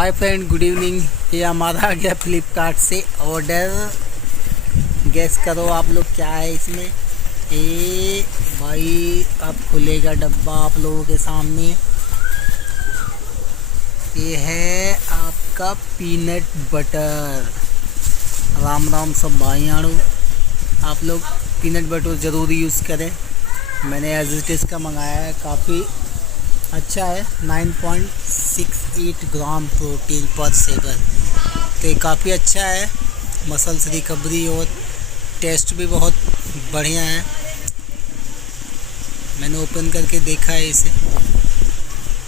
Hi friend, good evening. ये हमारा आ गया फ्लिपकार्ट से ऑर्डर। गेस करो आप लोग क्या है इसमें। ये भाई अब खुलेगा डब्बा आप लोगों के सामने। ये है आपका पीनट बटर। राम राम सब भाइयाणों, आप लोग पीनट बटर ज़रूर यूज़ करें। मैंने एज इट इज़ का मंगाया है, काफ़ी अच्छा है। 9.68 ग्राम प्रोटीन पर सेवन, तो ये काफ़ी अच्छा है। मसल्स रिकवरी और टेस्ट भी बहुत बढ़िया है। मैंने ओपन करके देखा है इसे।